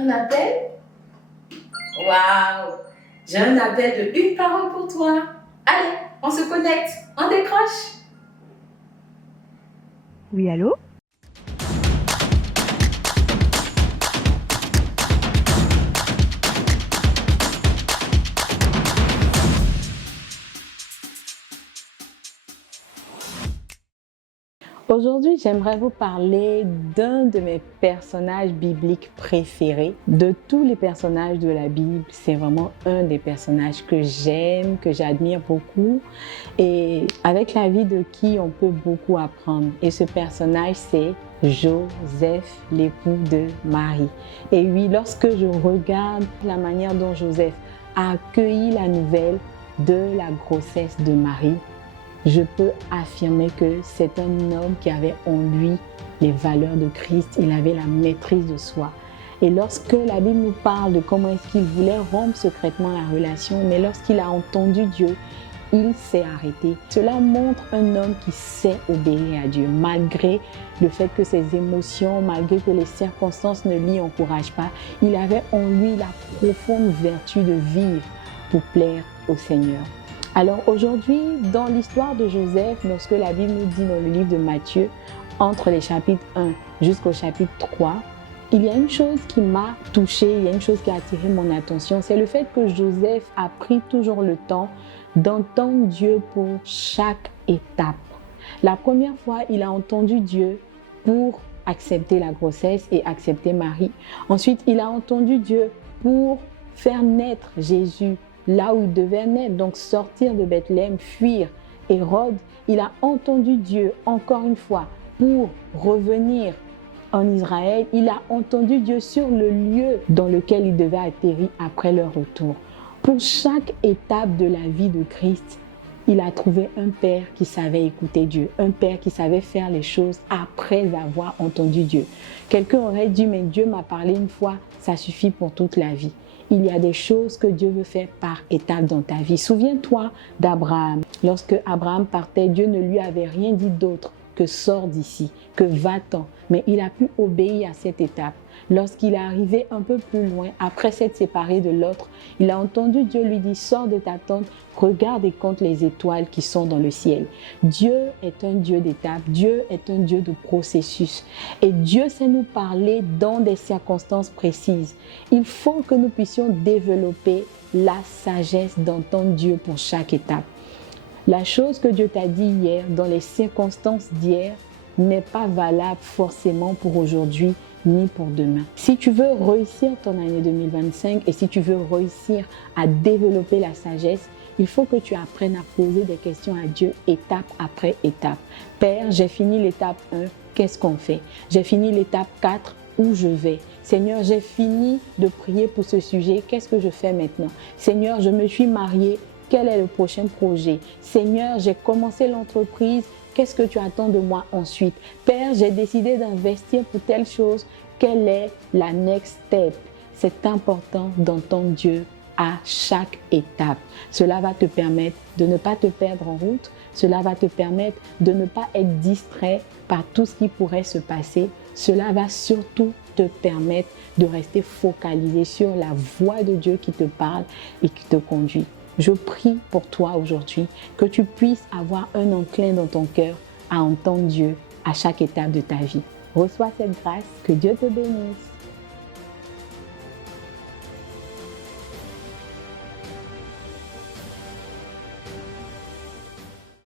Un appel? Waouh! J'ai un appel de une parole pour toi. Allez, on se connecte, on décroche. Oui, allô? Aujourd'hui, j'aimerais vous parler d'un de mes personnages bibliques préférés. De tous les personnages de la Bible, c'est vraiment un des personnages que j'aime, que j'admire beaucoup et avec la vie de qui on peut beaucoup apprendre. Et ce personnage, c'est Joseph, l'époux de Marie. Et oui, lorsque je regarde la manière dont Joseph a accueilli la nouvelle de la grossesse de Marie, je peux affirmer que c'est un homme qui avait en lui les valeurs de Christ. Il avait la maîtrise de soi. Et lorsque la Bible nous parle de comment est-ce qu'il voulait rompre secrètement la relation, mais lorsqu'il a entendu Dieu, il s'est arrêté. Cela montre un homme qui sait obéir à Dieu, malgré le fait que ses émotions, malgré que les circonstances ne l'y encouragent pas. Il avait en lui la profonde vertu de vivre pour plaire au Seigneur. Alors aujourd'hui, dans l'histoire de Joseph, lorsque la Bible nous dit dans le livre de Matthieu, entre les chapitres 1 jusqu'au chapitre 3, il y a une chose qui m'a touchée, il y a une chose qui a attiré mon attention, c'est le fait que Joseph a pris toujours le temps d'entendre Dieu pour chaque étape. La première fois, il a entendu Dieu pour accepter la grossesse et accepter Marie. Ensuite, il a entendu Dieu pour faire naître Jésus là où il devait naître, donc sortir de Bethléem, fuir Hérode. Il a entendu Dieu encore une fois pour revenir en Israël. Il a entendu Dieu sur le lieu dans lequel il devait atterrir après leur retour. Pour chaque étape de la vie de Christ, il a trouvé un père qui savait écouter Dieu, un père qui savait faire les choses après avoir entendu Dieu. Quelqu'un aurait dit, mais Dieu m'a parlé une fois, ça suffit pour toute la vie. Il y a des choses que Dieu veut faire par étapes dans ta vie. Souviens-toi d'Abraham. Lorsque Abraham partait, Dieu ne lui avait rien dit d'autre que sors d'ici, que va-t'en. Mais il a pu obéir à cette étape. Lorsqu'il est arrivé un peu plus loin, après s'être séparé de l'autre, il a entendu Dieu lui dire, sors de ta tente, regarde et compte les étoiles qui sont dans le ciel. Dieu est un Dieu d'étapes, Dieu est un Dieu de processus. Et Dieu sait nous parler dans des circonstances précises. Il faut que nous puissions développer la sagesse d'entendre Dieu pour chaque étape. La chose que Dieu t'a dit hier, dans les circonstances d'hier, n'est pas valable forcément pour aujourd'hui ni pour demain. Si tu veux réussir ton année 2025 et si tu veux réussir à développer la sagesse, il faut que tu apprennes à poser des questions à Dieu étape après étape. Père, j'ai fini l'étape 1, qu'est-ce qu'on fait? J'ai fini l'étape 4, où je vais? Seigneur, j'ai fini de prier pour ce sujet, qu'est-ce que je fais maintenant? Seigneur, je me suis mariée, quel est le prochain projet? Seigneur, j'ai commencé l'entreprise, qu'est-ce que tu attends de moi ensuite? Père, j'ai décidé d'investir pour telle chose. Quelle est la next step? C'est important d'entendre Dieu à chaque étape. Cela va te permettre de ne pas te perdre en route. Cela va te permettre de ne pas être distrait par tout ce qui pourrait se passer. Cela va surtout te permettre de rester focalisé sur la voix de Dieu qui te parle et qui te conduit. Je prie pour toi aujourd'hui que tu puisses avoir un enclin dans ton cœur à entendre Dieu à chaque étape de ta vie. Reçois cette grâce, que Dieu te bénisse.